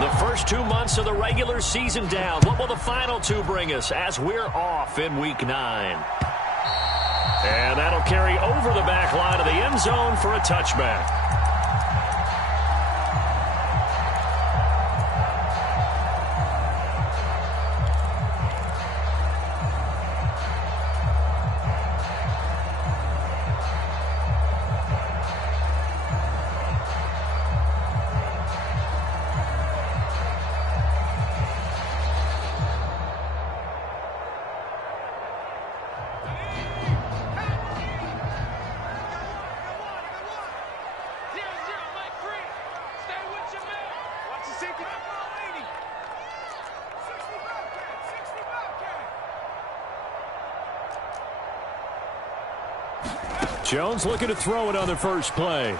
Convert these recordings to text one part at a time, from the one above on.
The first 2 months of the regular season down. What will the final 2 bring us as we're off in Week 9? And that'll carry over the back line of the end zone for a touchback. Jones looking to throw it on the first play.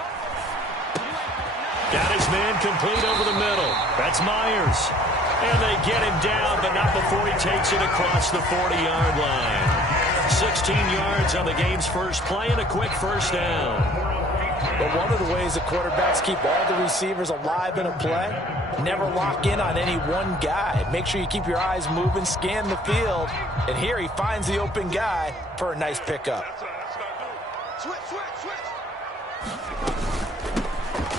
Got his man complete over the middle. That's Myers. And they get him down, but not before he takes it across the 40-yard line. 16 yards on the game's first play and a quick first down. But one of the ways that quarterbacks keep all the receivers alive in a play, never lock in on any one guy. Make sure you keep your eyes moving, scan the field. And here he finds the open guy for a nice pickup.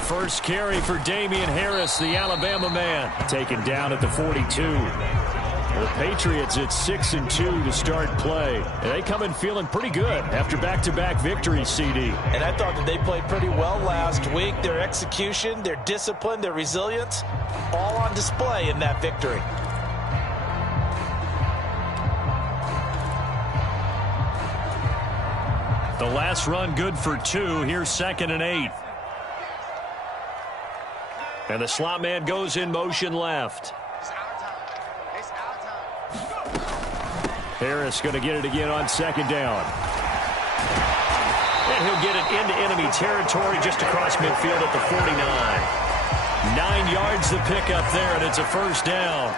First carry for Damian Harris, the Alabama man, taken down at the 42. The Patriots at 6-2 to start play. And they come in feeling pretty good after back-to-back victories, CD. And I thought that they played pretty well last week. Their execution, their discipline, their resilience, all on display in that victory. The last run good for 2. Here's 2nd and 8. And the slot man goes in motion left. Harris going to get it again on 2nd down. And he'll get it into enemy territory just across midfield at the 49. 9 yards to pick up there, and it's a first down.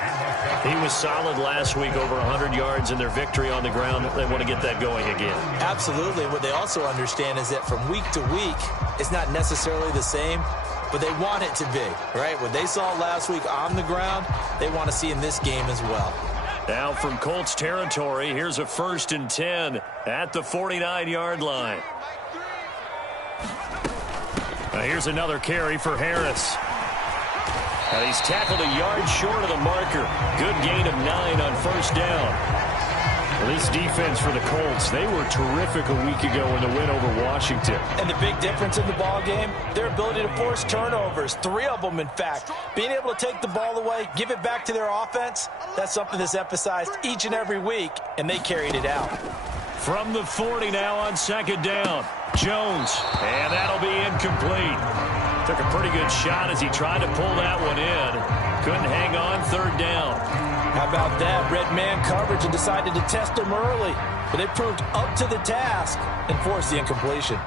He was solid last week, over 100 yards in their victory on the ground. They want to get that going again. Absolutely. What they also understand is that from week to week, it's not necessarily the same, but they want it to be, right? What they saw last week on the ground, they want to see in this game as well. Now from Colts territory, here's a 1st and 10 at the 49-yard line. Now here's another carry for Harris. And he's tackled a yard short of the marker. Good gain of 9 on first down. Well, this defense for the Colts, they were terrific a week ago in the win over Washington. And the big difference in the ball game, their ability to force turnovers, 3 of them, in fact. Being able to take the ball away, give it back to their offense, that's something that's emphasized each and every week, and they carried it out. From the 40 now on 2nd down. Jones, and that'll be incomplete. Took a pretty good shot as he tried to pull that one in. Couldn't hang on 3rd down. How about that? Red man coverage and decided to test him early. But they proved up to the task and forced the incompletion.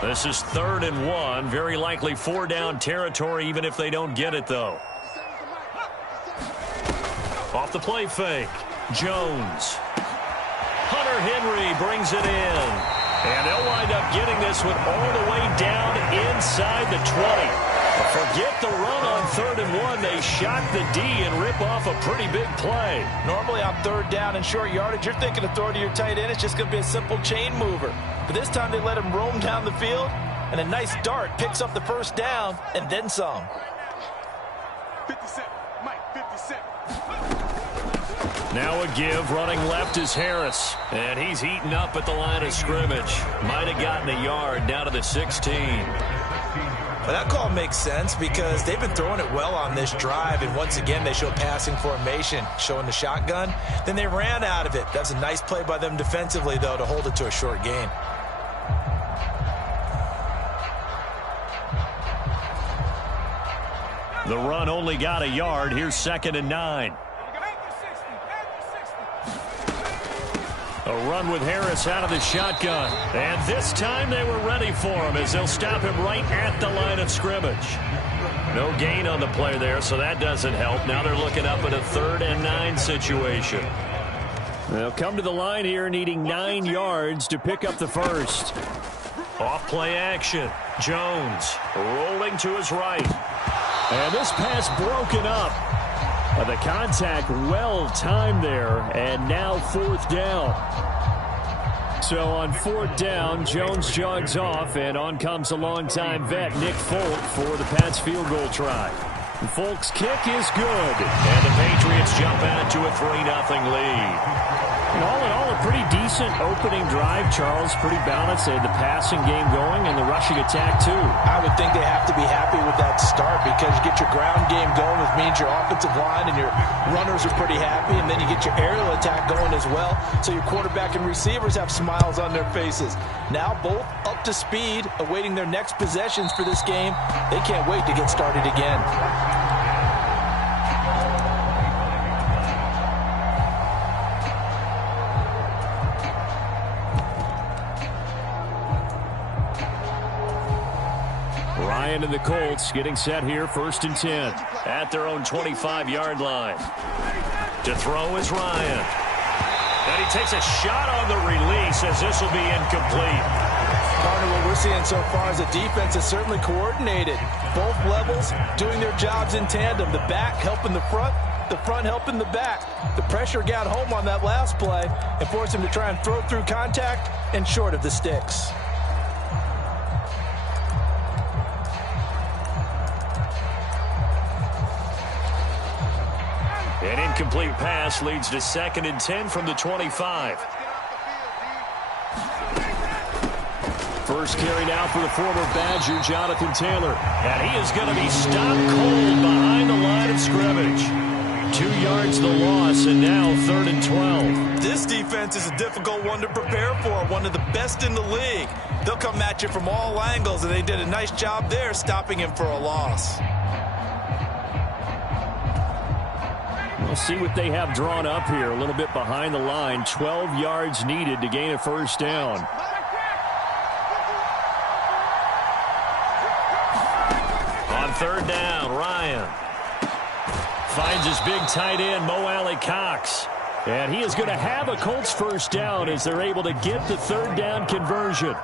This is 3rd and 1. Very likely 4 down territory even if they don't get it, though. Off the play fake. Jones. Hunter Henry brings it in. And they'll wind up getting this one all the way down inside the 20. Forget the run on 3rd and 1. They shot the D and rip off a pretty big play. Normally on 3rd down and short yardage, you're thinking of throwing to your tight end. It's just going to be a simple chain mover. But this time they let him roam down the field, and a nice dart picks up the first down and then some. 57, Mike, 57. Now a give, running left is Harris. And he's eaten up at the line of scrimmage. Might have gotten a yard down to the 16. Well, that call makes sense because they've been throwing it well on this drive, and once again they show passing formation, showing the shotgun. Then they ran out of it. That's a nice play by them defensively, though, to hold it to a short gain. The run only got a yard. Here's 2nd and 9. A run with Harris out of the shotgun. And this time they were ready for him as they'll stop him right at the line of scrimmage. No gain on the play there, so that doesn't help. Now they're looking up at a 3rd and 9 situation. They'll come to the line here needing 9 yards to pick up the first. Off play action. Jones rolling to his right. And this pass broken up. The contact well timed there, and now 4th down. So on 4th down, Jones jogs off, and on comes a longtime vet, Nick Folk, for the Pats field goal try. And Folk's kick is good. And the Patriots jump out to a 3-0 lead. And all in all, a pretty decent opening drive, Charles. Pretty balanced. They had the passing game going and the rushing attack, too. I would think they have to be happy with that start because you get your ground game going, which means your offensive line and your runners are pretty happy, and then you get your aerial attack going as well, so your quarterback and receivers have smiles on their faces. Now both up to speed, awaiting their next possessions for this game. They can't wait to get started again. And the Colts getting set here, 1st and 10 at their own 25-yard line. To throw is Ryan. And he takes a shot on the release as this will be incomplete. Partner, what we're seeing so far is the defense is certainly coordinated. Both levels doing their jobs in tandem. The back helping the front helping the back. The pressure got home on that last play and forced him to try and throw through contact and short of the sticks. An incomplete pass leads to 2nd and 10 from the 25. First carry now for the former Badger, Jonathan Taylor. And he is going to be stopped cold behind the line of scrimmage. 2 yards the loss, and now 3rd and 12. This defense is a difficult one to prepare for, one of the best in the league. They'll come at you from all angles, and they did a nice job there stopping him for a loss. We'll see what they have drawn up here. A little bit behind the line. 12 yards needed to gain a 1st down. On 3rd down, Ryan finds his big tight end, Mo Alley-Cox. And he is going to have a Colts 1st down as they're able to get the 3rd down conversion.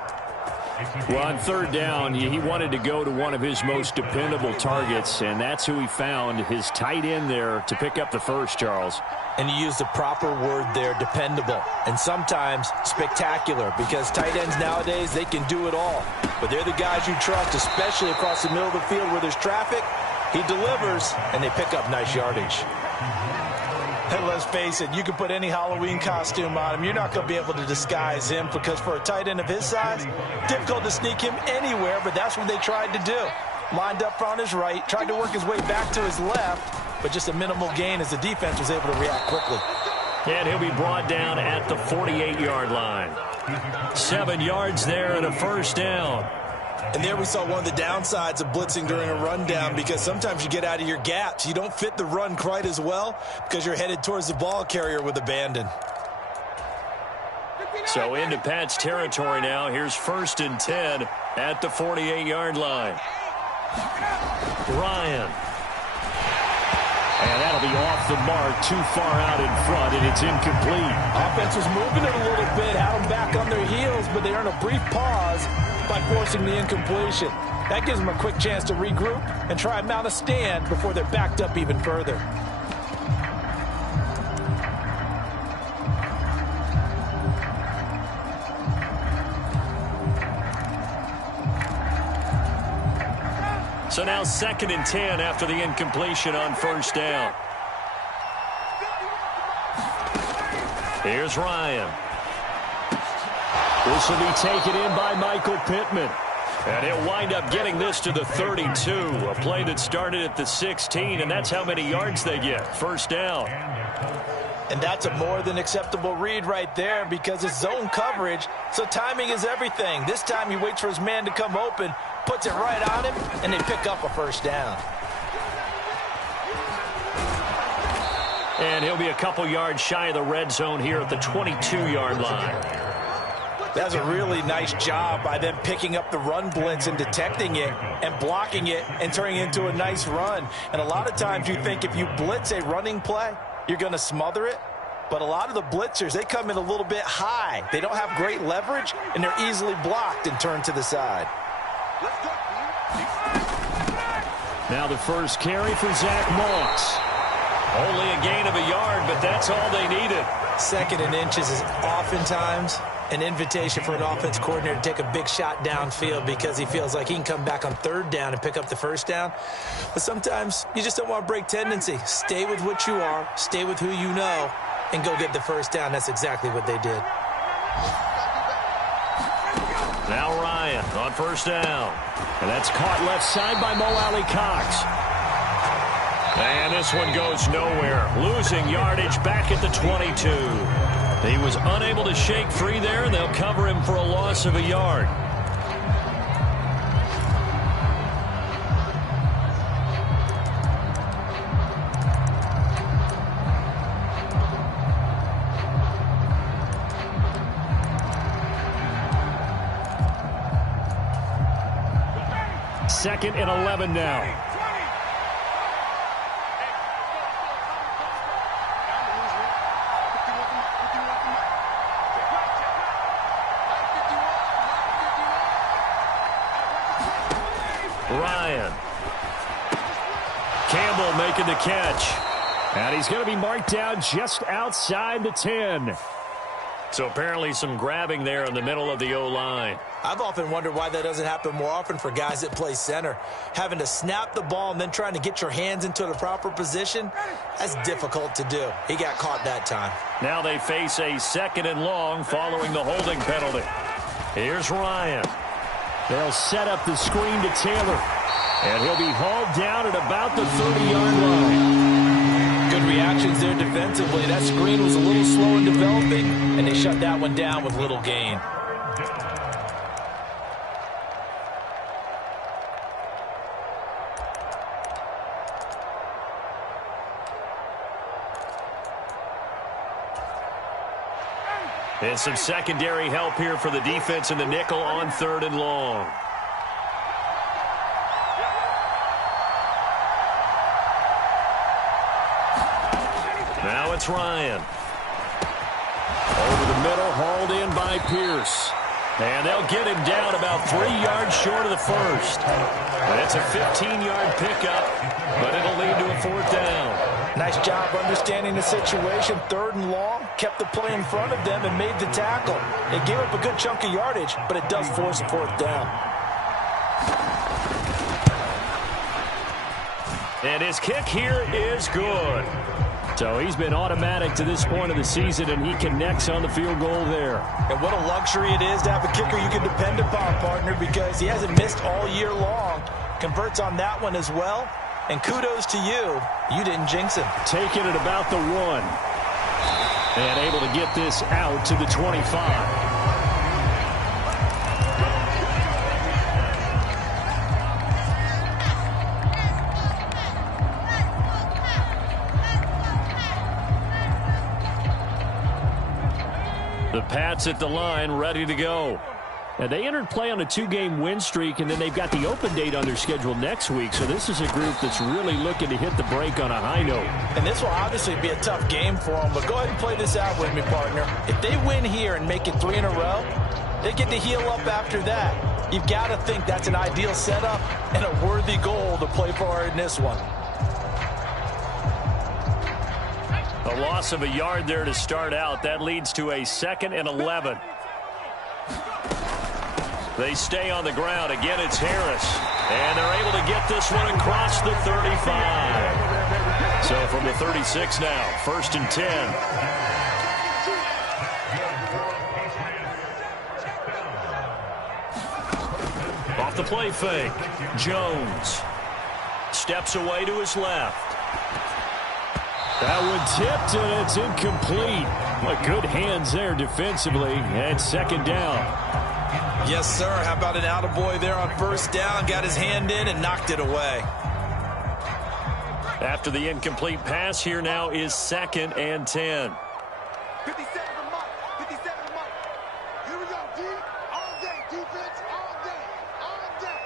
Well, on 3rd down, he wanted to go to one of his most dependable targets, and that's who he found, his tight end there, to pick up the 1st, Charles. And you used the proper word there, dependable, and sometimes spectacular, because tight ends nowadays, they can do it all. But they're the guys you trust, especially across the middle of the field where there's traffic. He delivers, and they pick up nice yardage. Hey, let's face it, you can put any Halloween costume on him. You're not going to be able to disguise him because for a tight end of his size, difficult to sneak him anywhere, but that's what they tried to do. Lined up on his right, tried to work his way back to his left, but just a minimal gain as the defense was able to react quickly. And he'll be brought down at the 48-yard line. 7 yards there and a 1st down. And there we saw one of the downsides of blitzing during a rundown because sometimes you get out of your gaps. You don't fit the run quite as well because you're headed towards the ball carrier with abandon. So into Pat's territory now. Here's 1st and 10 at the 48-yard line. Ryan. And that'll be off the mark, too far out in front, and it's incomplete. Offense was moving it a little bit, had them back on their heels, but they earn a brief pause by forcing the incompletion. That gives them a quick chance to regroup and try and mount a stand before they're backed up even further. So now 2nd and 10 after the incompletion on 1st down. Here's Ryan. This will be taken in by Michael Pittman. And he'll wind up getting this to the 32. A play that started at the 16, and that's how many yards they get. 1st down. And that's a more than acceptable read right there because it's zone coverage, so timing is everything. This time he waits for his man to come open, puts it right on him, and they pick up a 1st down. And he'll be a couple yards shy of the red zone here at the 22-yard line. That's a really nice job by them picking up the run blitz and detecting it and blocking it and turning it into a nice run. And a lot of times you think if you blitz a running play, you're going to smother it. But a lot of the blitzers, they come in a little bit high. They don't have great leverage, and they're easily blocked and turned to the side. Now the first carry for Zach Moss. Only a gain of a yard, but that's all they needed. 2nd and inches is oftentimes an invitation for an offense coordinator to take a big shot downfield because he feels like he can come back on 3rd down and pick up the 1st down. But sometimes you just don't want to break tendency. Stay with what you are, stay with who you know, and go get the 1st down. That's exactly what they did. Now Ryan on 1st down. And that's caught left side by Mo Alley-Cox. And this one goes nowhere. Losing yardage back at the 22. He was unable to shake free there, and they'll cover him for a loss of a yard. Second and 11 now. Ryan. Campbell making the catch. And he's going to be marked down just outside the 10. So apparently some grabbing there in the middle of the O-line. I've often wondered why that doesn't happen more often for guys that play center. Having to snap the ball and then trying to get your hands into the proper position, that's difficult to do. He got caught that time. Now they face a 2nd and long following the holding penalty. Here's Ryan. They'll set up the screen to Taylor. And he'll be hauled down at about the 30-yard line. Good reactions there defensively. That screen was a little slow in developing, and they shut that one down with little gain. And some secondary help here for the defense in the nickel on 3rd and long. Now it's Ryan. Over the middle, hauled in by Pierce. And they'll get him down about 3 yards short of the 1st. And it's a 15-yard pickup, but it'll lead to a 4th down. Nice job understanding the situation. 3rd and long, kept the play in front of them and made the tackle. They gave up a good chunk of yardage, but it does force a 4th down. And his kick here is good. So he's been automatic to this point of the season, and he connects on the field goal there. And what a luxury it is to have a kicker you can depend upon, partner, because he hasn't missed all year long. Converts on that one as well. And kudos to you. You didn't jinx him. Taking it about the 1. And able to get this out to the 25. The Pats at the line, ready to go. Now, they entered play on a 2-game win streak, and then they've got the open date on their schedule next week. So this is a group that's really looking to hit the break on a high note. And this will obviously be a tough game for them, but go ahead and play this out with me, partner. If they win here and make it 3 in a row, they get to heal up after that. You've got to think that's an ideal setup and a worthy goal to play for in this one. A loss of a yard there to start out. That leads to a 2nd and 11. They stay on the ground. Again, it's Harris. And they're able to get this one across the 35. So from the 36 now, 1st and 10. Off the play fake. Jones steps away to his left. That one tipped, and it's incomplete. But good hands there defensively, and 2nd down. Yes, sir. How about an attaboy there on 1st down? Got his hand in and knocked it away. After the incomplete pass, here now is 2nd and 10. 57 to Mike. 57 to Mike. Here we go, D. All day. Defense all day. All day.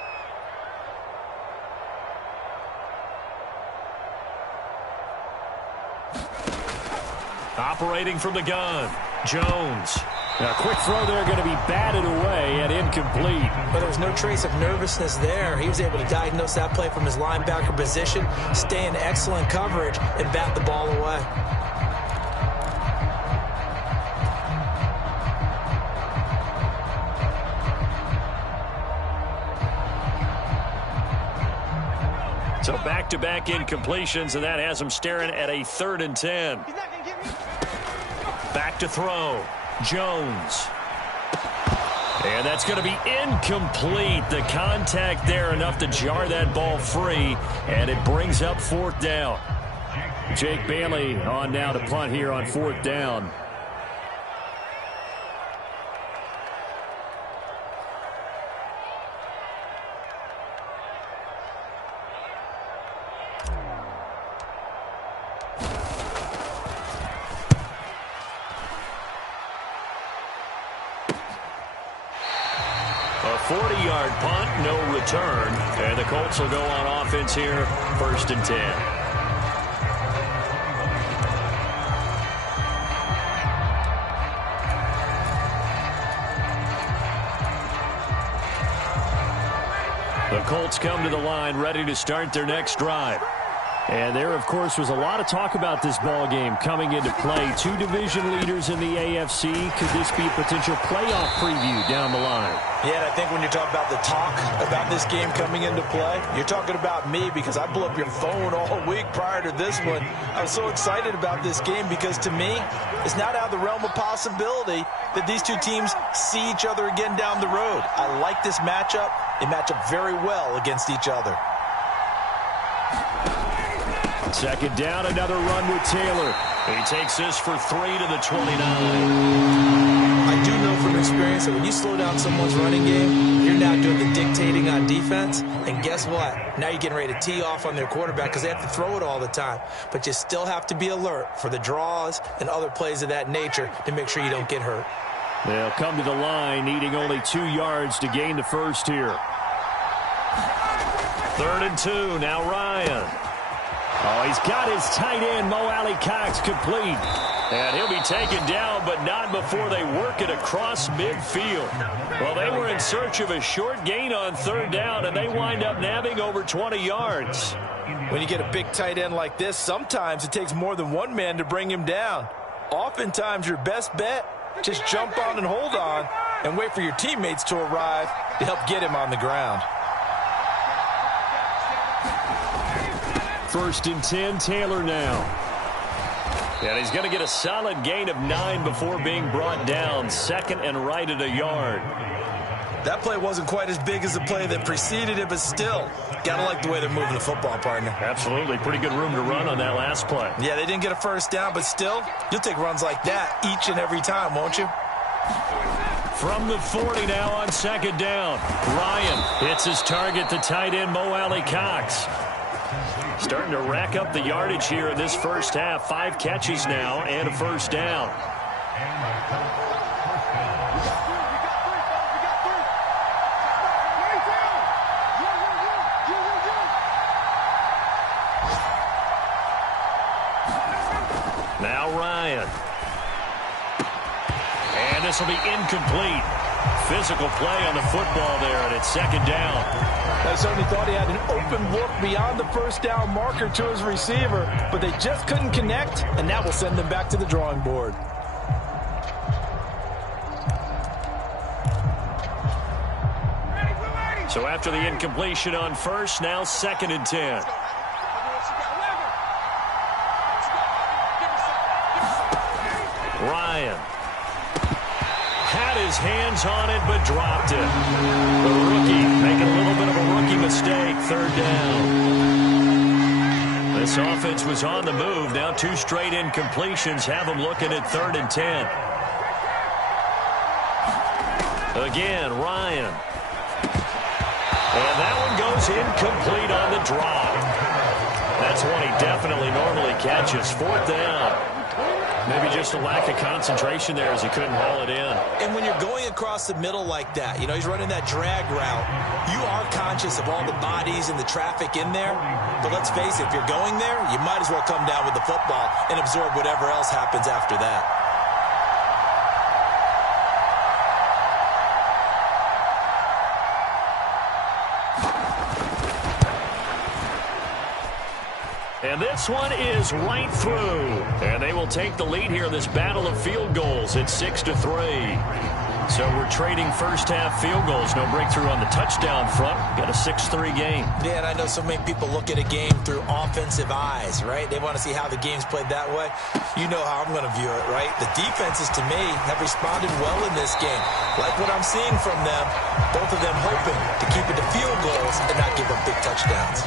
Operating from the gun, Jones. A quick throw there going to be batted away and incomplete. But there was no trace of nervousness there. He was able to diagnose that play from his linebacker position, stay in excellent coverage, and bat the ball away. So back-to-back incompletions, and that has him staring at a 3rd and 10. Back to throw. Jones. And that's going to be incomplete. The contact there enough to jar that ball free, and it brings up 4th down. Jake Bailey on now to punt here on 4th down. A 40-yard punt, no return. And the Colts will go on offense here, 1st and 10. The Colts come to the line ready to start their next drive. And there, of course, was a lot of talk about this ball game coming into play. 2 division leaders in the AFC. Could this be a potential playoff preview down the line? Yeah, and I think when you're talking about the talk about this game coming into play, you're talking about me because I blew up your phone all week prior to this one. I was so excited about this game because, to me, it's not out of the realm of possibility that these 2 teams see each other again down the road. I like this matchup. They match up very well against each other. 2nd down, another run with Taylor. He takes this for 3 to the 29. I do know from experience that when you slow down someone's running game, you're now doing the dictating on defense. And guess what? Now you're getting ready to tee off on their quarterback because they have to throw it all the time. But you still have to be alert for the draws and other plays of that nature to make sure you don't get hurt. They'll come to the line needing only 2 yards to gain the first here. 3rd and 2, now Ryan. Oh, he's got his tight end, Mo Alley-Cox, complete. And he'll be taken down, but not before they work it across midfield. Well, they were in search of a short gain on 3rd down, and they wind up nabbing over 20 yards. When you get a big tight end like this, sometimes it takes more than one man to bring him down. Oftentimes, your best bet, just jump on and hold on and wait for your teammates to arrive to help get him on the ground. 1st and 10, Taylor now. And he's going to get a solid gain of 9 before being brought down. 2nd and right at a yard. That play wasn't quite as big as the play that preceded it, but still, got to like the way they're moving the football, partner. Absolutely. Pretty good room to run on that last play. Yeah, they didn't get a 1st down, but still, you'll take runs like that each and every time, won't you? From the 40 now on 2nd down. Ryan hits his target, the tight end, Mo Alley-Cox. Starting to rack up the yardage here in this first half. 5 catches now and a 1st down. Now Ryan. And this will be incomplete. Physical play on the football there, and it's 2nd down. I certainly thought he had an open look beyond the 1st down marker to his receiver, but they just couldn't connect, and that will send them back to the drawing board. So after the incompletion on 1st, now 2nd and 10. Ryan had his hands on it, but dropped it. The rookie making a little bit of a rookie mistake. 3rd down. This offense was on the move. Now 2 straight incompletions have them looking at 3rd and 10. Again, Ryan. And that one goes incomplete on the drop. That's one he definitely normally catches. 4th down. Maybe just a lack of concentration there as he couldn't haul it in. And when you're going across the middle like that, you know, he's running that drag route, you are conscious of all the bodies and the traffic in there. But let's face it, if you're going there, you might as well come down with the football and absorb whatever else happens after that. And this one is right through. And they will take the lead here in this battle of field goals. It's 6-3. So we're trading first-half field goals. No breakthrough on the touchdown front. Got a 6-3 game. Yeah, and I know so many people look at a game through offensive eyes, right? They want to see how the game's played that way. You know how I'm going to view it, right? The defenses, to me, have responded well in this game. Like what I'm seeing from them, both of them hoping to keep it to field goals and not give up big touchdowns.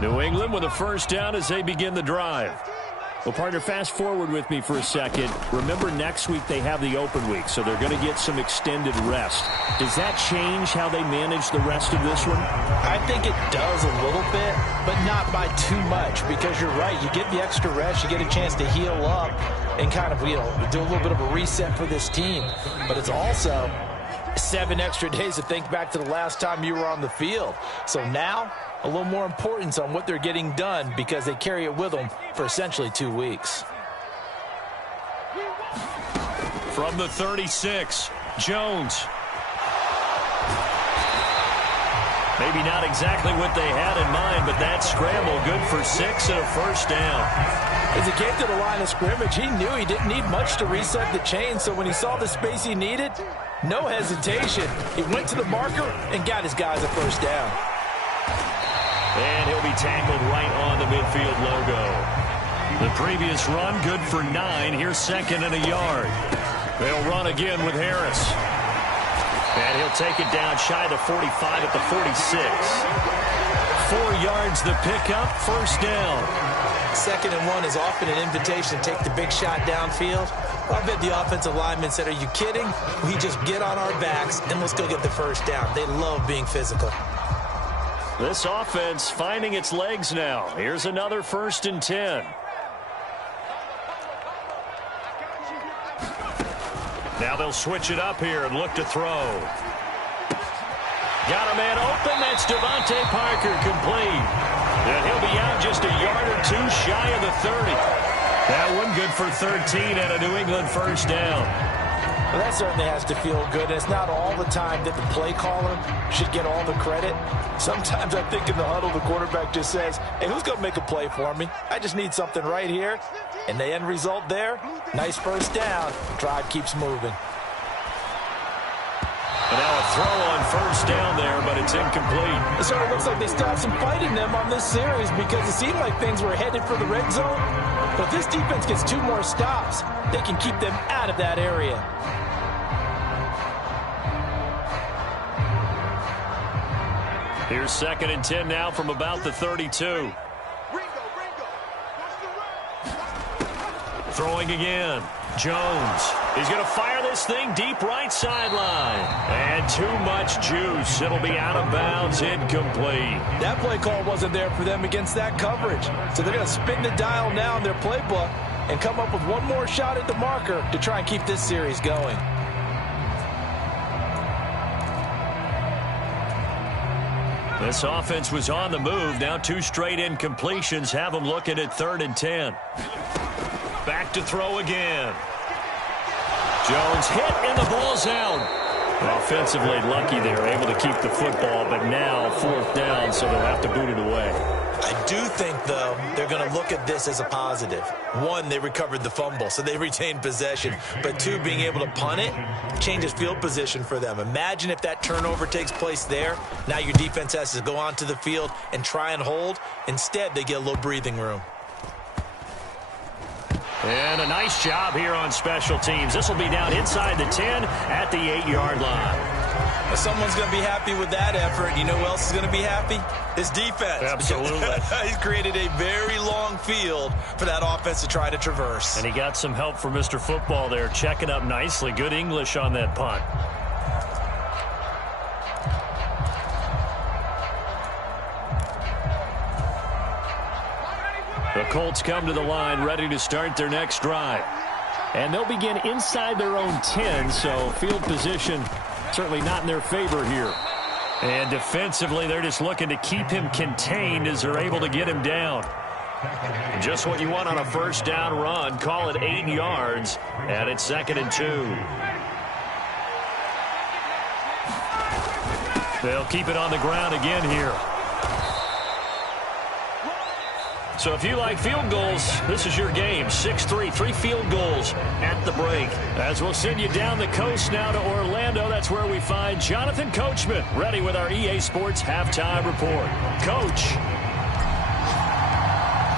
New England with a first down as they begin the drive. Well, partner, fast forward with me for a second. Remember, next week they have the open week, so they're going to get some extended rest. Does that change how they manage the rest of this one? I think it does a little bit, but not by too much, because you're right. You get the extra rest, you get a chance to heal up and kind of, do a little bit of a reset for this team. But it's also 7 extra days to think back to the last time you were on the field. So now, a little more importance on what they're getting done because they carry it with them for essentially 2 weeks. From the 36, Jones. Maybe not exactly what they had in mind, but that scramble good for 6 and a first down. As he came to the line of scrimmage, he knew he didn't need much to reset the chain, so when he saw the space he needed, no hesitation. He went to the marker and got his guys a first down. And he'll be tackled right on the midfield logo. The previous run, good for 9. Here's 2nd and a yard. They'll run again with Harris. And he'll take it down shy of the 45 at the 46. 4 yards the pickup, first down. 2nd and 1 is often an invitation to take the big shot downfield. I bet the offensive lineman said, "Are you kidding? We just get on our backs and let's go get the first down." They love being physical. This offense finding its legs now. Here's another 1st and 10. Now they'll switch it up here and look to throw. Got a man open. That's Devontae Parker, complete. And he'll be out just a yard or 2 shy of the 30. That one good for 13 and a New England first down. Well, that certainly has to feel good. It's not all the time that the play caller should get all the credit. Sometimes I think in the huddle, the quarterback just says, "Hey, who's going to make a play for me? I just need something right here." And the end result there, nice first down. Drive keeps moving. And now a throw on first down there, but it's incomplete. It sort of looks like they still have some fight in them on this series because it seemed like things were headed for the red zone. But if this defense gets 2 more stops, they can keep them out of that area. Here's 2nd and 10 now from about the 32. Throwing again. Jones. He's going to fire this thing deep right sideline. And too much juice. It'll be out of bounds, incomplete. That play call wasn't there for them against that coverage. So they're going to spin the dial now in their playbook and come up with one more shot at the marker to try and keep this series going. This offense was on the move. Now 2 straight incompletions have them looking at 3rd and 10. Back to throw again. Jones hit and the ball's out. Offensively lucky they were able to keep the football, but now 4th down, so they'll have to boot it away. I do think, though, they're going to look at this as a positive. 1, they recovered the fumble, so they retained possession. But 2, being able to punt it changes field position for them. Imagine if that turnover takes place there. Now your defense has to go onto the field and try and hold. Instead, they get a little breathing room. And a nice job here on special teams. This will be down inside the 10 at the 8-yard line. Someone's going to be happy with that effort. You know who else is going to be happy? His defense. Absolutely. He's created a very long field for that offense to try to traverse. And he got some help from Mr. Football there, checking up nicely. Good English on that punt. The Colts come to the line ready to start their next drive. And they'll begin inside their own 10, so field position certainly not in their favor here. And defensively, they're just looking to keep him contained as they're able to get him down. Just what you want on a first down run. Call it 8 yards, and it's 2nd and 2. They'll keep it on the ground again here. So if you like field goals, this is your game. 6-3, 3 field goals at the break. As we'll send you down the coast now to Orlando, that's where we find Jonathan Coachman, ready with our EA Sports halftime report. Coach.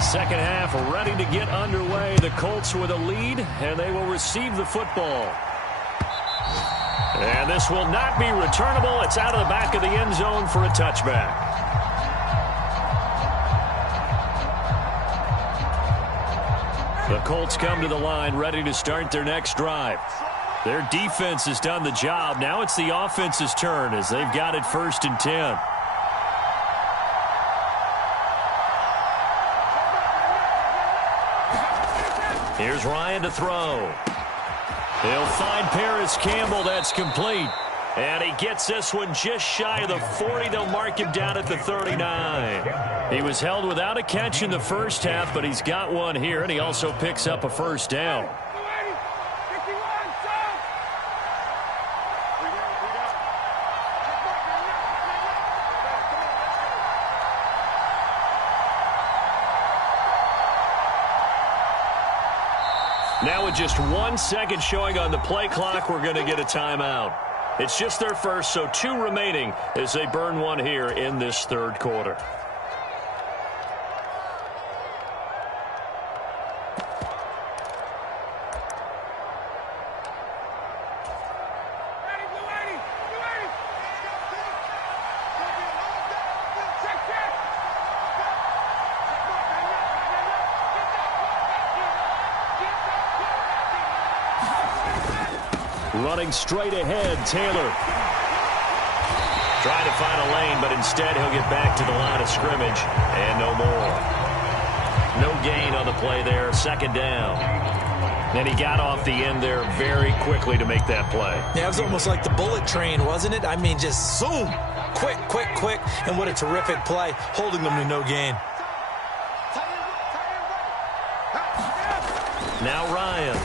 Second half ready to get underway. The Colts with a lead, and they will receive the football. And this will not be returnable. It's out of the back of the end zone for a touchback. The Colts come to the line ready to start their next drive. Their defense has done the job. Now it's the offense's turn as they've got it 1st and 10. Here's Ryan to throw. He'll find Paris Campbell. That's complete. And he gets this one just shy of the 40. They'll mark him down at the 39. He was held without a catch in the first half, but he's got one here, and he also picks up a first down. Now with just 1 second showing on the play clock, we're going to get a timeout. It's just their first, so 2 remaining as they burn one here in this 3rd quarter. Running straight ahead, Taylor. Trying to find a lane, but instead he'll get back to the line of scrimmage, and no more. No gain on the play there, 2nd down. And he got off the end there very quickly to make that play. Yeah, it was almost like the bullet train, wasn't it? I mean, just zoom. Quick, quick, quick. And what a terrific play, holding them to no gain. Now Ryan.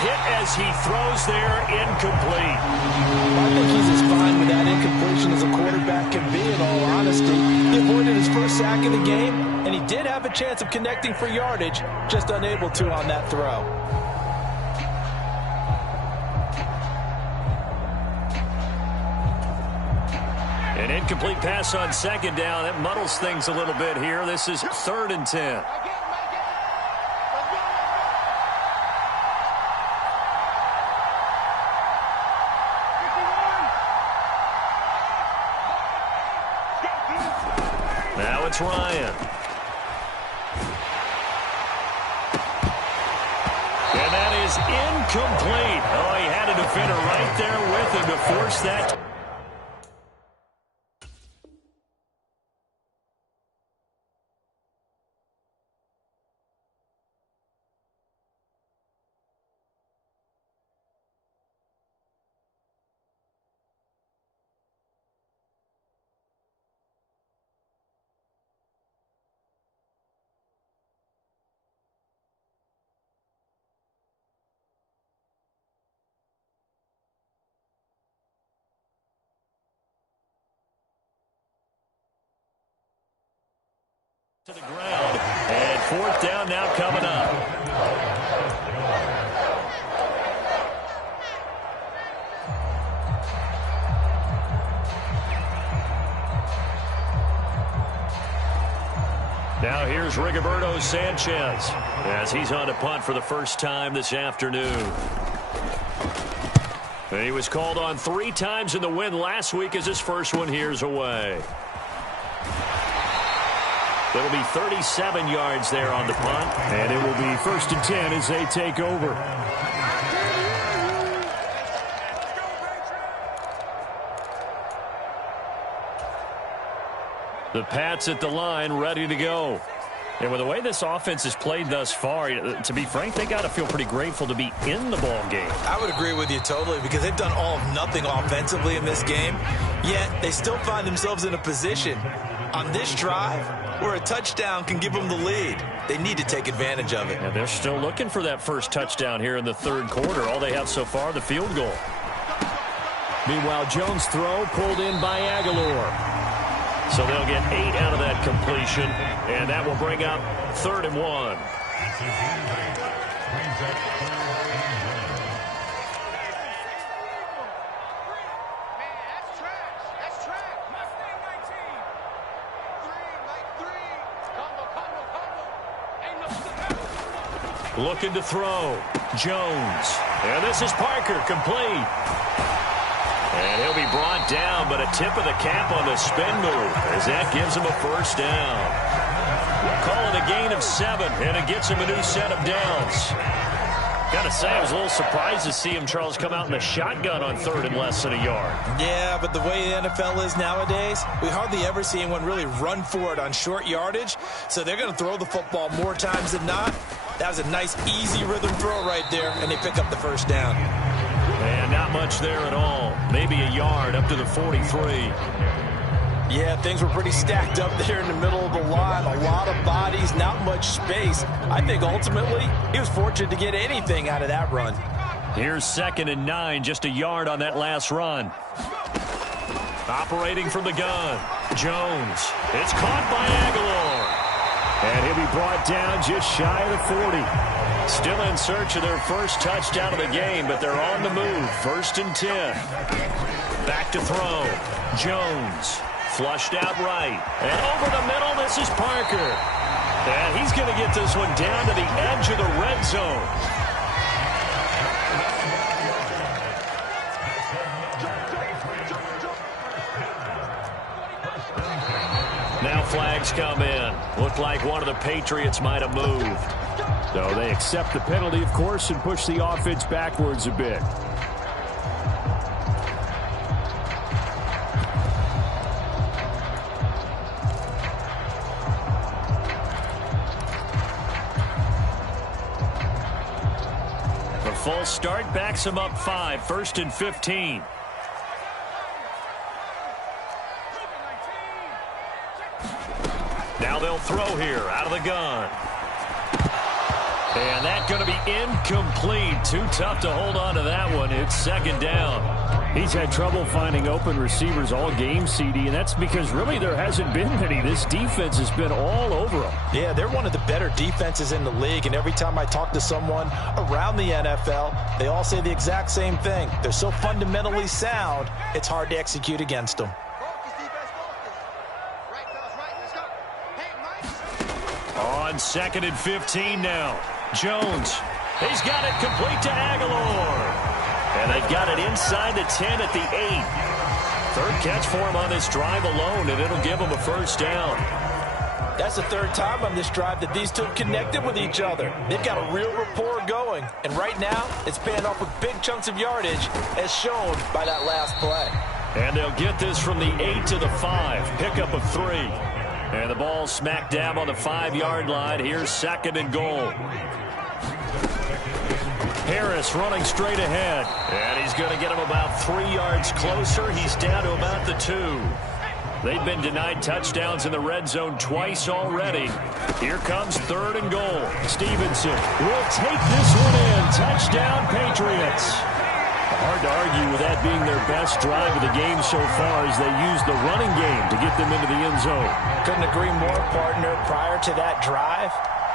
Hit as he throws there, incomplete. I think he's as fine with that incompletion as a quarterback can be, in all honesty. He avoided his first sack of the game, and he did have a chance of connecting for yardage, just unable to on that throw. An incomplete pass on 2nd down. That muddles things a little bit here. This is 3rd and 10. Now it's Ryan. And that is incomplete. Oh, he had a defender right there with him to force that. To the ground, and 4th down now coming up. Now here's Rigoberto Sanchez as he's on to punt for the first time this afternoon. And he was called on 3 times in the win last week as his first one here's away. It'll be 37 yards there on the punt, and it will be 1st and 10 as they take over. The Pats at the line, ready to go. And with the way this offense has played thus far, to be frank, they got to feel pretty grateful to be in the ball game. I would agree with you totally, because they've done all of nothing offensively in this game, yet they still find themselves in a position on this drive where a touchdown can give them the lead. They need to take advantage of it. And they're still looking for that first touchdown here in the third quarter. All they have so far, the field goal. Meanwhile, Jones' throw pulled in by Aguilar. So they'll get 8 out of that completion, and that will bring up 3rd and 1. Man, that's trash. That's trash. Mustang 19. 3. Combo. Ain't no. Looking to throw. Jones. And this is Parker, complete. And he'll be brought down, but a tip of the cap on the spin move as that gives him a first down. Call it a gain of 7, and it gets him a new set of downs. Got to say, I was a little surprised to see him, Charles, come out in the shotgun on 3rd and less than a yard. Yeah, but the way the NFL is nowadays, we hardly ever see anyone really run for it on short yardage, so they're going to throw the football more times than not. That was a nice, easy rhythm throw right there, and they pick up the first down. And not much there at all. Maybe a yard up to the 43. Yeah, things were pretty stacked up there in the middle of the line. A lot of bodies, not much space. I think ultimately he was fortunate to get anything out of that run. Here's 2nd and 9, just a yard on that last run. Operating from the gun, Jones. It's caught by Aguilar. And he'll be brought down just shy of the 40. Still in search of their first touchdown of the game, but they're on the move. 1st and 10. Back to throw. Jones. Flushed out right. And over the middle, this is Parker. And he's going to get this one down to the edge of the red zone. Now flags come in. Looked like one of the Patriots might have moved. So they accept the penalty, of course, and push the offense backwards a bit. The full start backs him up 5, 1st and 15. Now they'll throw here out of the gun. And that's going to be incomplete. Too tough to hold on to that one. It's 2nd down. He's had trouble finding open receivers all game, CD, and that's because really there hasn't been many. This defense has been all over them. Yeah, they're one of the better defenses in the league, and every time I talk to someone around the NFL, they all say the exact same thing. They're so fundamentally sound, it's hard to execute against them. On 2nd and 15 now. Jones. He's got it complete to Aguilar. And they've got it inside the 10 at the 8. 3rd catch for him on this drive alone, and it'll give him a first down. That's the 3rd time on this drive that these two connected with each other. They've got a real rapport going. And right now, it's paying off with big chunks of yardage, as shown by that last play. And they'll get this from the 8 to the 5. Pickup of 3. And the ball smack dab on the 5-yard line. Here's 2nd and goal. Harris running straight ahead. And he's going to get him about 3 yards closer. He's down to about the 2. They've been denied touchdowns in the red zone twice already. Here comes 3rd and goal. Stevenson will take this one in. Touchdown, Patriots. Hard to argue with that being their best drive of the game so far as they use the running game to get them into the end zone. Couldn't agree more, partner. Prior to that drive,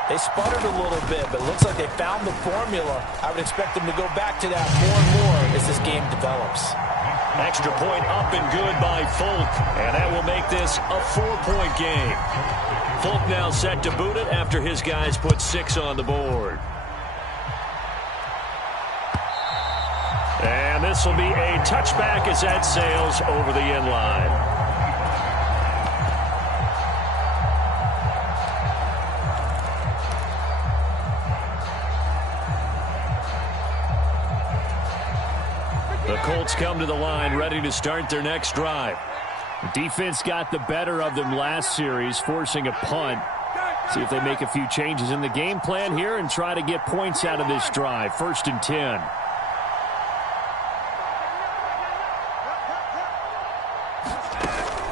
they sputtered a little bit, but it looks like they found the formula. I would expect them to go back to that more and more as this game develops. Extra point up and good by Folk, and that will make this a 4-point game. Folk now set to boot it after his guys put 6 on the board. And this will be a touchback as that sails over the end line. The Colts come to the line ready to start their next drive. The defense got the better of them last series, forcing a punt. See if they make a few changes in the game plan here and try to get points out of this drive. 1st and 10.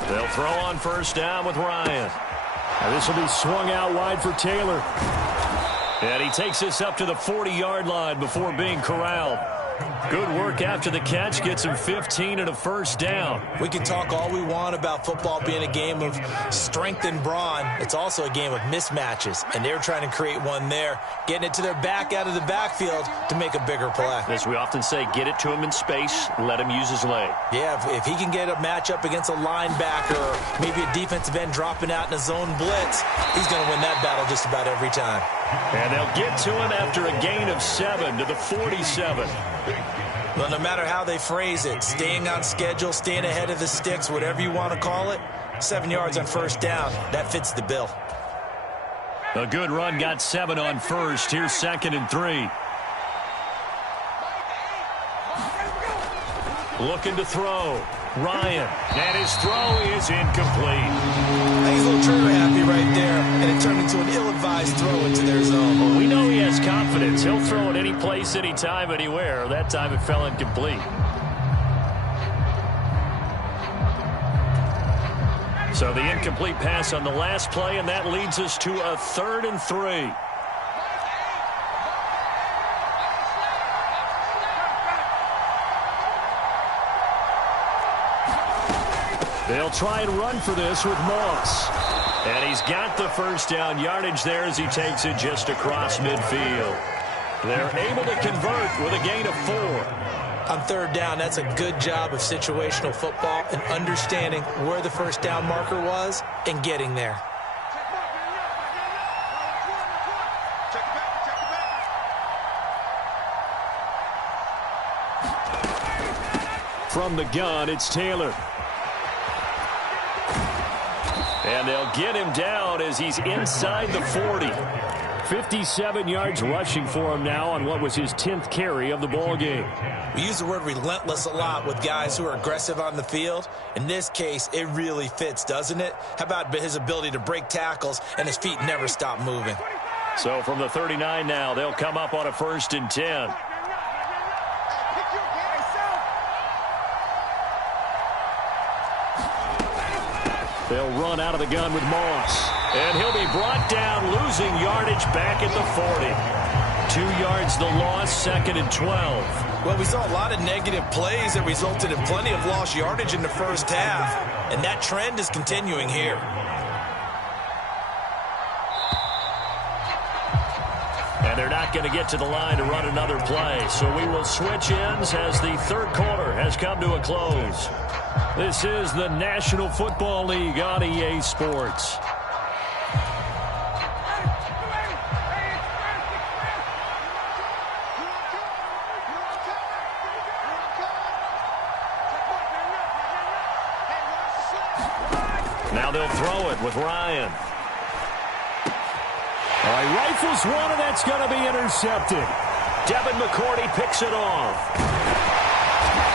They'll throw on 1st down with Ryan. Now this will be swung out wide for Taylor. And he takes this up to the 40-yard line before being corralled. Good work after the catch. Gets him 15 and a first down. We can talk all we want about football being a game of strength and brawn. It's also a game of mismatches, and they're trying to create one there, getting it to their back out of the backfield to make a bigger play. As we often say, get it to him in space, let him use his leg. Yeah, if he can get a matchup against a linebacker or maybe a defensive end dropping out in a zone blitz, he's going to win that battle just about every time. And they'll get to him after a gain of 7 to the 47. Well, no matter how they phrase it, staying on schedule, staying ahead of the sticks, whatever you want to call it, 7 yards on first down, that fits the bill. A good run got 7 on first. Here's 2nd and 3. Looking to throw. Ryan. And his throw is incomplete. He's a little trigger happy right there, and it turned into an ill-advised throw into their zone. Well, we know he has confidence. He'll throw it any place, anytime, anywhere. That time it fell incomplete. So the incomplete pass on the last play, and that leads us to a 3rd and 3. They'll try and run for this with Moss. And he's got the first down yardage there as he takes it just across midfield. They're able to convert with a gain of 4. On 3rd down, that's a good job of situational football and understanding where the first down marker was and getting there. From the gun, it's Taylor. And they'll get him down as he's inside the 40. 57 yards rushing for him now on what was his 10th carry of the ball game. We use the word relentless a lot with guys who are aggressive on the field. In this case, it really fits, doesn't it? How about his ability to break tackles and his feet never stop moving? So from the 39 now, they'll come up on a 1st and 10. They'll run out of the gun with Moss. And he'll be brought down, losing yardage back at the 40. 2 yards the loss, 2nd and 12. Well, we saw a lot of negative plays that resulted in plenty of lost yardage in the first half, and that trend is continuing here. And they're not going to get to the line to run another play, so we will switch ends as the 3rd quarter has come to a close. This is the National Football League on EA Sports. Now they'll throw it with Ryan. All right, rifles one, and that's going to be intercepted. Devin McCourty picks it off.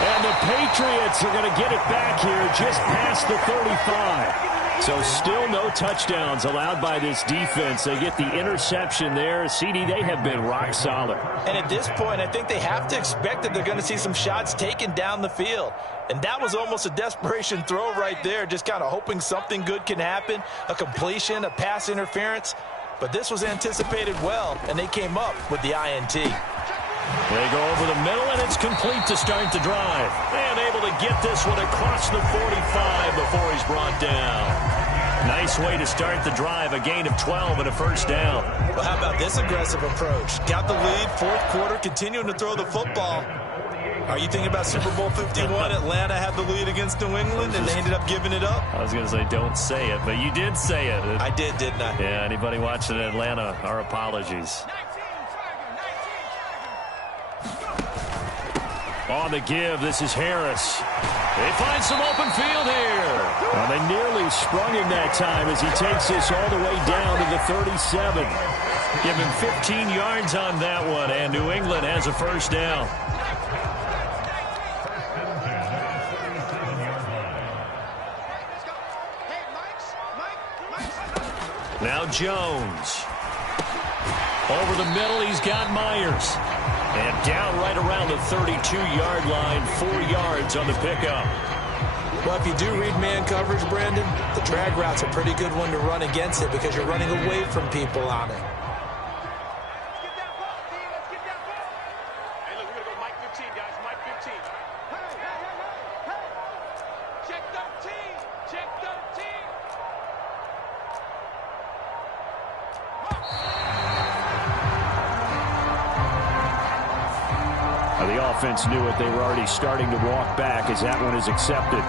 And the Patriots are going to get it back here just past the 35. So still no touchdowns allowed by this defense. They get the interception there. CD, they have been rock solid. And at this point, I think they have to expect that they're going to see some shots taken down the field. And that was almost a desperation throw right there, just kind of hoping something good can happen, a completion, a pass interference. But this was anticipated well, and they came up with the INT. They go over the middle, and it's complete to start the drive. And able to get this one across the 45 before he's brought down. Nice way to start the drive, a gain of 12 and a first down. Well, how about this aggressive approach? Got the lead, 4th quarter, continuing to throw the football. Are you thinking about Super Bowl 51? Atlanta had the lead against New England, and they ended up giving it up? I was going to say don't say it, but you did say it. I did, didn't I? Yeah, anybody watching in Atlanta, our apologies. On the give, this is Harris. They find some open field here. Well, they nearly sprung him that time as he takes this all the way down to the 37. Give him 15 yards on that one, and New England has a first down. Now Jones. Over the middle, he's got Myers. And down right around the 32-yard line, 4 yards on the pickup. Well, if you do read man coverage, Brandon, the drag route's a pretty good one to run against it because you're running away from people on it. The offense knew it. They were already starting to walk back as that one is accepted.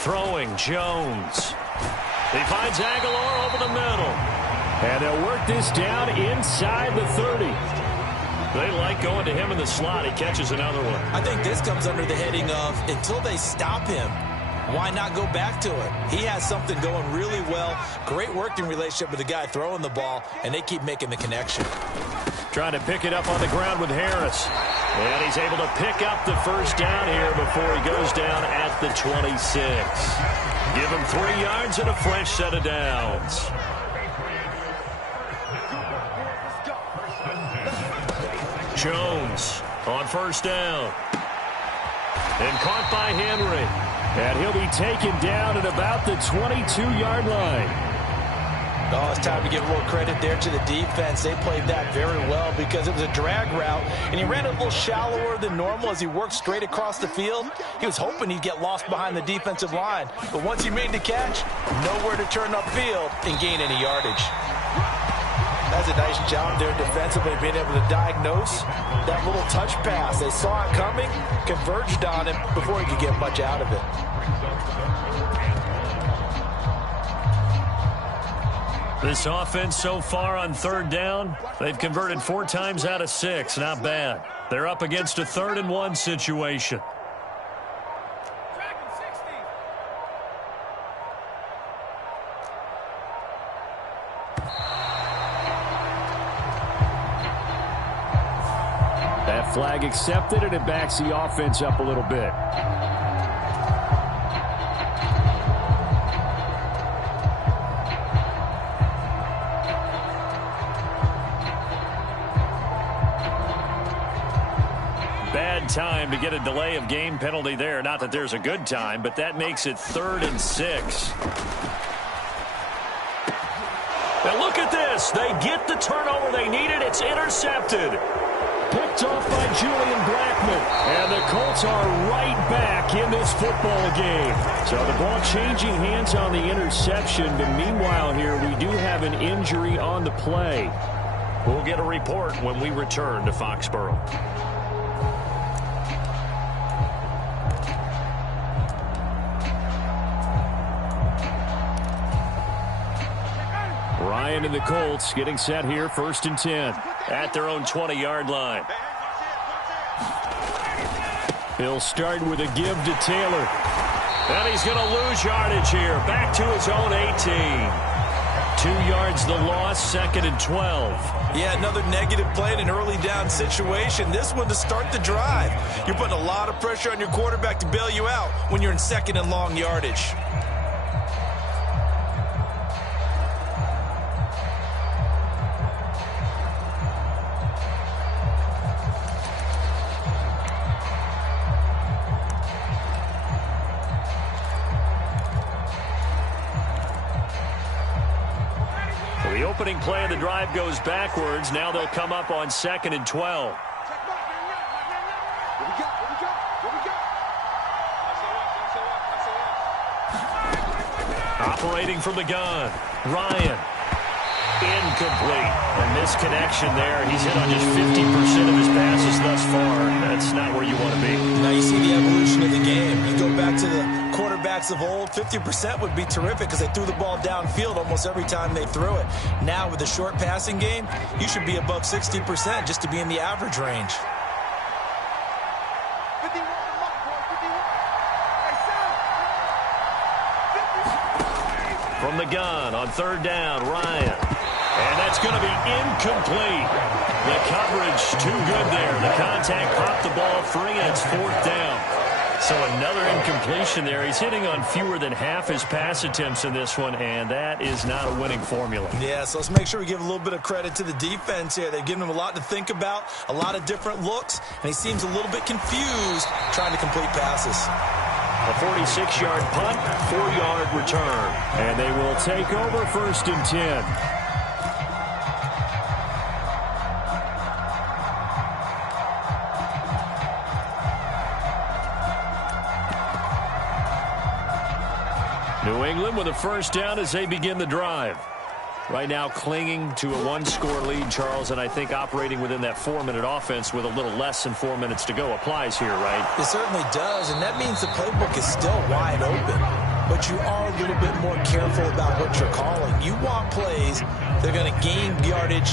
Throwing Jones. He finds Aguilar over the middle. And they'll work this down inside the 30. They like going to him in the slot. He catches another one. I think this comes under the heading of until they stop him, why not go back to it? He has something going really well. Great working relationship with the guy throwing the ball, and they keep making the connection. Trying to pick it up on the ground with Harris. And he's able to pick up the first down here before he goes down at the 26. Give him 3 yards and a fresh set of downs. Jones on first down. And caught by Henry. And he'll be taken down at about the 22-yard line. Oh, it's time to give a little credit there to the defense. They played that very well because it was a drag route, and he ran a little shallower than normal as he worked straight across the field. He was hoping he'd get lost behind the defensive line, but once he made the catch, nowhere to turn upfield and gain any yardage. That's a nice job there defensively, being able to diagnose that little touch pass. They saw it coming, converged on him before he could get much out of it. This offense so far on third down, they've converted 4 times out of 6. Not bad. They're up against a 3rd and 1 situation. That flag accepted, and it backs the offense up a little bit. Bad time to get a delay of game penalty there. Not that there's a good time, but that makes it 3rd and 6. And look at this. They get the turnover they needed. It's intercepted. Picked off by Julian Blackman. And the Colts are right back in this football game. So the ball changing hands on the interception. But meanwhile here, we do have an injury on the play. We'll get a report when we return to Foxborough. Ryan and the Colts getting set here, 1st and 10. At their own 20-yard line. He'll start with a give to Taylor. And he's going to lose yardage here. Back to his own 18. 2 yards the loss, 2nd and 12. Yeah, another negative play in an early down situation. This one to start the drive. You're putting a lot of pressure on your quarterback to bail you out when you're in 2nd and long yardage. The opening play of the drive goes backwards. Now they'll come up on 2nd and 12. Operating from the gun. Ryan. Incomplete. A misconnection there. He's hit on just 50% of his passes thus far. That's not where you want to be. Now you see the evolution of the game. You go back to the quarterbacks of old, 50% would be terrific because they threw the ball downfield almost every time they threw it. Now with the short passing game, you should be above 60% just to be in the average range. From the gun on 3rd down, Ryan. And that's going to be incomplete. The coverage too good there. The contact popped the ball free, and it's 4th down. So another incompletion there. He's hitting on fewer than half his pass attempts in this one, and that is not a winning formula. Yeah, so let's make sure we give a little bit of credit to the defense here. They've given him a lot to think about, a lot of different looks, and he seems a little bit confused trying to complete passes. A 46-yard punt, 4-yard return. And they will take over 1st and 10. New England with a 1st down as they begin the drive. Right now clinging to a 1-score lead, Charles, and I think operating within that 4-minute offense with a little less than 4 minutes to go applies here, right? It certainly does, and that means the playbook is still wide open. But you are a little bit more careful about what you're calling. You want plays that are going to gain yardage,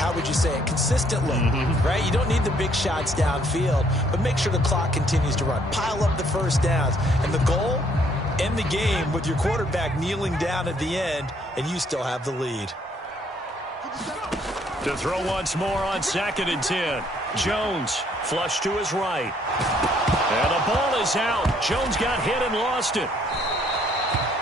how would you say it, consistently, right? You don't need the big shots downfield, but make sure the clock continues to run. Pile up the 1st downs, and the goal, end the game with your quarterback kneeling down at the end, and you still have the lead. To throw once more on 2nd and 10. Jones flush to his right. And the ball is out. Jones got hit and lost it.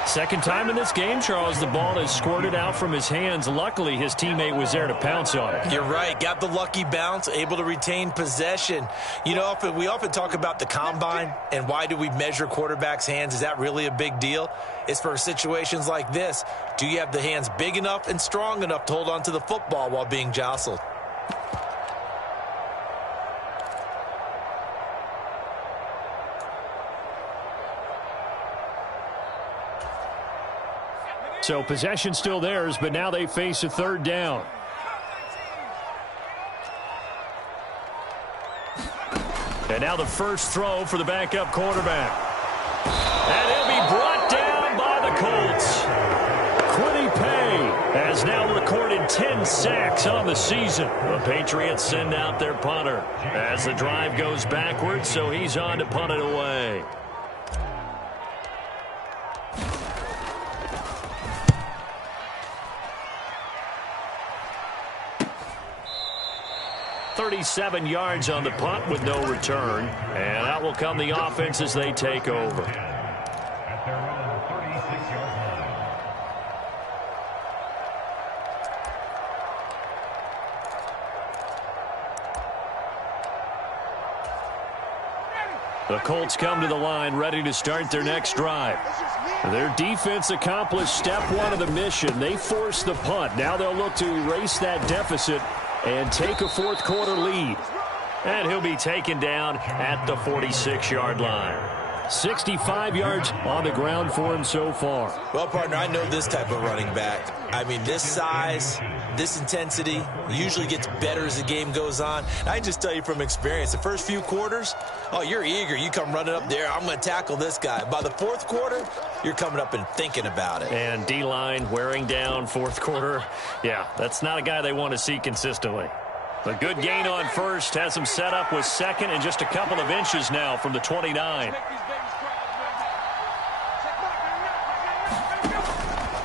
Second time in this game, Charles, the ball is squirted out from his hands. Luckily, his teammate was there to pounce on it. You're right. Got the lucky bounce, able to retain possession. You know, we often talk about the combine and why do we measure quarterbacks' hands. Is that really a big deal? It's for situations like this. Do you have the hands big enough and strong enough to hold on to the football while being jostled? So possession still theirs, but now they face a 3rd down. And now the first throw for the backup quarterback. And he'll be brought down by the Colts. Quiddy Pay has now recorded 10 sacks on the season. The Patriots send out their punter as the drive goes backwards, so he's on to punt it away. .37 yards on the punt with no return. And out will come the offense as they take over. The Colts come to the line ready to start their next drive. Their defense accomplished step 1 of the mission. They forced the punt. Now they'll look to erase that deficit and take a 4th quarter lead. And he'll be taken down at the 46-yard line. 65 yards on the ground for him so far. Well, partner, I know this type of running back. I mean, this size, this intensity usually gets better as the game goes on. And I just tell you from experience, the first few quarters, oh, you're eager. You come running up there, I'm going to tackle this guy. By the 4th quarter, you're coming up and thinking about it. And D-line wearing down 4th quarter. Yeah, that's not a guy they want to see consistently. A good gain on 1st has him set up with 2nd and just a couple of inches now from the 29.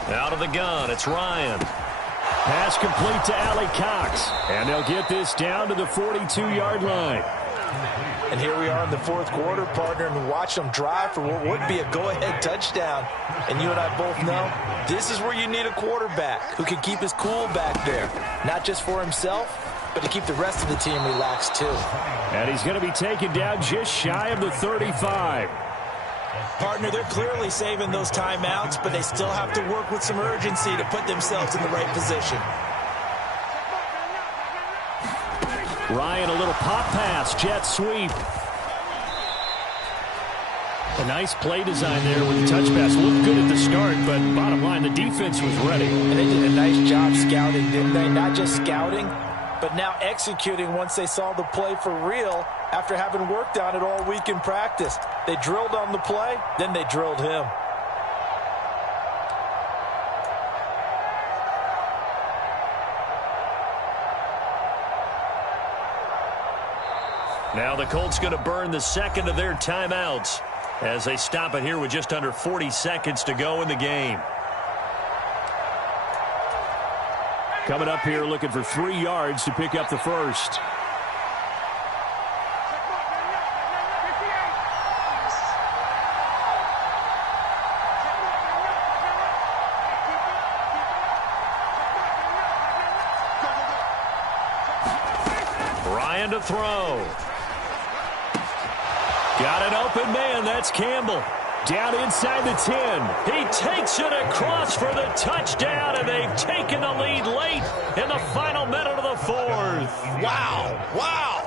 Out of the gun, it's Ryan. Pass complete to Allie Cox. And they'll get this down to the 42-yard line. And here we are in the 4th quarter, partner, and watch them drive for what would be a go-ahead touchdown. And you and I both know this is where you need a quarterback who can keep his cool back there, not just for himself, but to keep the rest of the team relaxed too. And he's going to be taken down just shy of the 35. Partner, they're clearly saving those timeouts, but they still have to work with some urgency to put themselves in the right position. Ryan, a little pop pass, jet sweep. A nice play design there with the touch pass. Looked good at the start, but bottom line, the defense was ready. And they did a nice job scouting, didn't they? Not just scouting, but now executing once they saw the play for real after having worked on it all week in practice. They drilled on the play, then they drilled him. Now the Colts going to burn the 2nd of their timeouts as they stop it here with just under 40 seconds to go in the game. Coming up here looking for 3 yards to pick up the 1st. Ryan to throw. Got an open man. That's Campbell. Down inside the 10. He takes it across for the touchdown, and they've taken the lead late in the final minute of the fourth. Wow. Wow.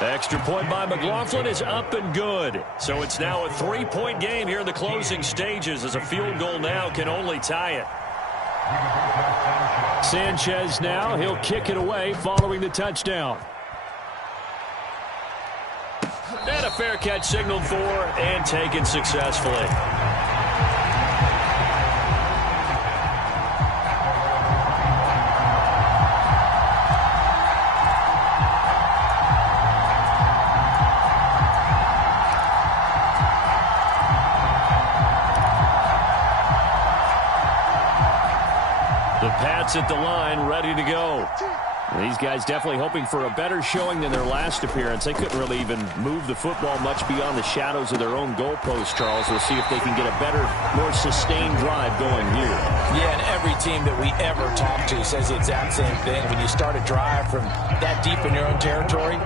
Extra point by McLaughlin is up and good. So it's now a 3-point game here in the closing stages, as a field goal now can only tie it. Sanchez now, he'll kick it away following the touchdown. And a fair catch signaled for and taken successfully. The Pats at the line, ready to go. These guys definitely hoping for a better showing than their last appearance. They couldn't really even move the football much beyond the shadows of their own goalpost, Charles. We'll see if they can get a better, more sustained drive going here. Yeah, and every team that we ever talk to says the exact same thing. When you start a drive from that deep in your own territory,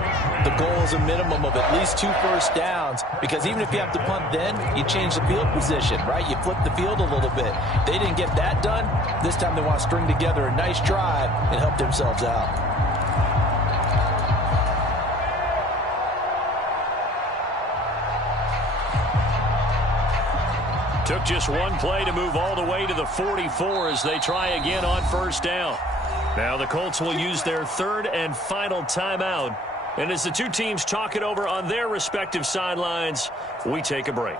the goal is a minimum of at least 2 first downs, because even if you have to punt then, you change the field position, right? You flip the field a little bit. They didn't get that done. This time they want to string together a nice drive and help themselves out. Took just one play to move all the way to the 44 as they try again on first down. Now the Colts will use their third and final timeout. And as the two teams talk it over on their respective sidelines, we take a break.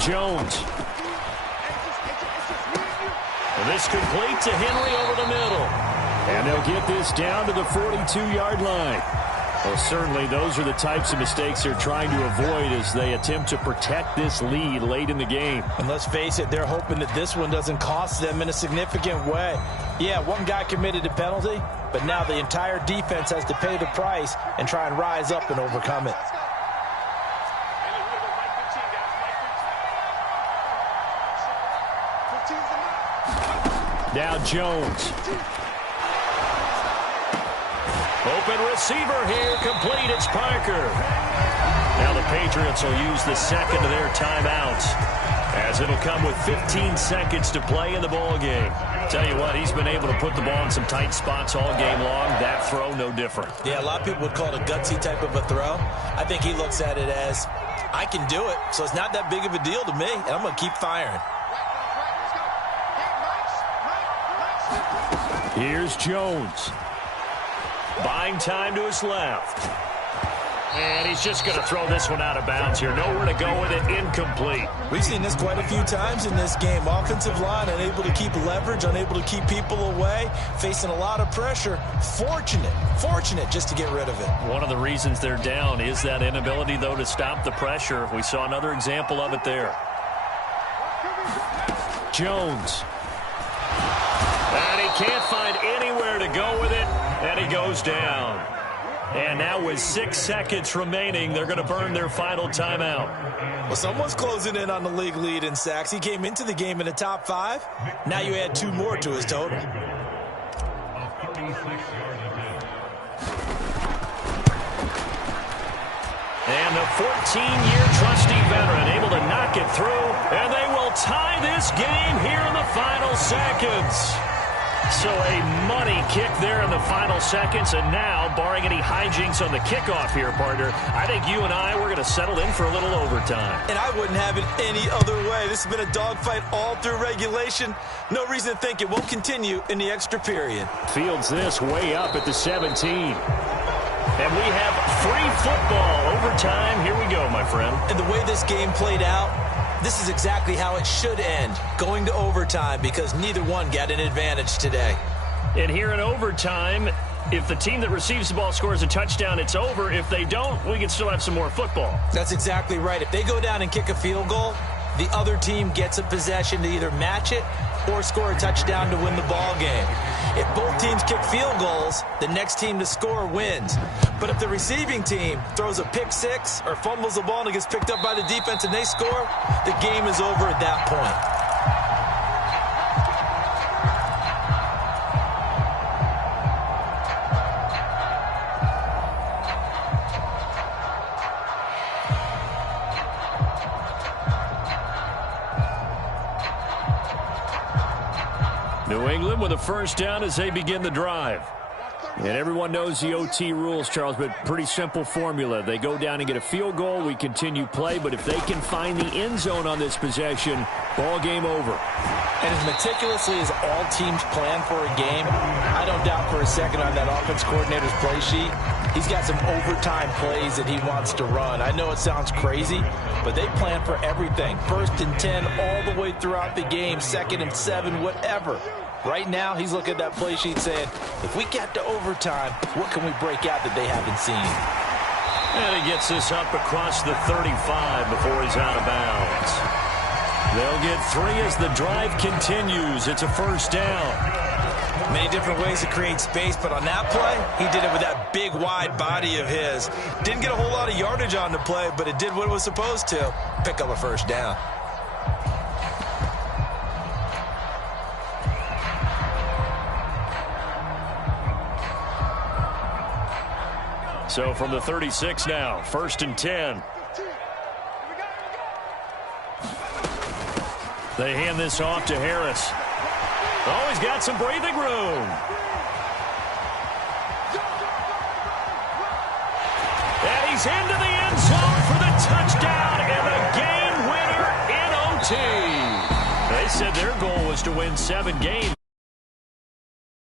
Jones. And this complete to Henry over the middle. And they'll get this down to the 42-yard line. Well, certainly those are the types of mistakes they're trying to avoid as they attempt to protect this lead late in the game. And let's face it, they're hoping that this one doesn't cost them in a significant way. Yeah, one guy committed a penalty, but now the entire defense has to pay the price and try and rise up and overcome it. Now Jones. Open receiver here, complete. It's Parker. Now the Patriots will use the second of their timeouts, as it'll come with 15 seconds to play in the ball game. Tell you what, he's been able to put the ball in some tight spots all game long. That throw, no different. Yeah, a lot of people would call it a gutsy type of a throw. I think he looks at it as, I can do it, so it's not that big of a deal to me, and I'm going to keep firing. Here's Jones. Buying time to his left. And he's just going to throw this one out of bounds here. Nowhere to go with it. Incomplete. We've seen this quite a few times in this game. Offensive line unable to keep leverage, unable to keep people away, facing a lot of pressure. Fortunate just to get rid of it. One of the reasons they're down is that inability, though, to stop the pressure. We saw another example of it there. Jones. And he can't find anywhere to go with it, and he goes down. And now with 6 seconds remaining, they're going to burn their final timeout. Well, someone's closing in on the league lead in sacks. He came into the game in the top 5. Now you add 2 more to his total. And the 14-year trusty veteran able to knock it through, and they will tie this game here in the final seconds. So a money kick there in the final seconds, and now, barring any hijinks on the kickoff here, partner, I think you and I, we're going to settle in for a little overtime. And I wouldn't have it any other way. This has been a dogfight all through regulation. No reason to think it won't continue in the extra period. Fields this way up at the 17. And we have free football overtime. Here we go, my friend. And the way this game played out, this is exactly how it should end, going to overtime, because neither one got an advantage today. And here in overtime, if the team that receives the ball scores a touchdown, it's over. If they don't, we can still have some more football. That's exactly right. If they go down and kick a field goal, the other team gets a possession to either match it or score a touchdown to win the ball game. If both teams kick field goals, the next team to score wins. But if the receiving team throws a pick six or fumbles the ball and it gets picked up by the defense and they score, the game is over at that point. New England with a first down as they begin the drive. And everyone knows the OT rules, Charles, but pretty simple formula. They go down and get a field goal, we continue play, but if they can find the end zone on this possession, ball game over. And as meticulously as all teams plan for a game, I don't doubt for a second on that offense coordinator's play sheet, he's got some overtime plays that he wants to run. I know it sounds crazy, but they plan for everything. 1st and 10 all the way throughout the game, 2nd and 7, whatever. Right now, he's looking at that play sheet saying, if we get to overtime, what can we break out that they haven't seen? And he gets this up across the 35 before he's out of bounds. They'll get 3 as the drive continues. It's a first down. Many different ways to create space, but on that play, he did it with that big, wide body of his. Didn't get a whole lot of yardage on the play, but it did what it was supposed to, pick up a first down. So from the 36 now, 1st and 10. They hand this off to Harris. Oh, he's got some breathing room. And he's into the end zone for the touchdown and the game winner in OT. They said their goal was to win 7 games.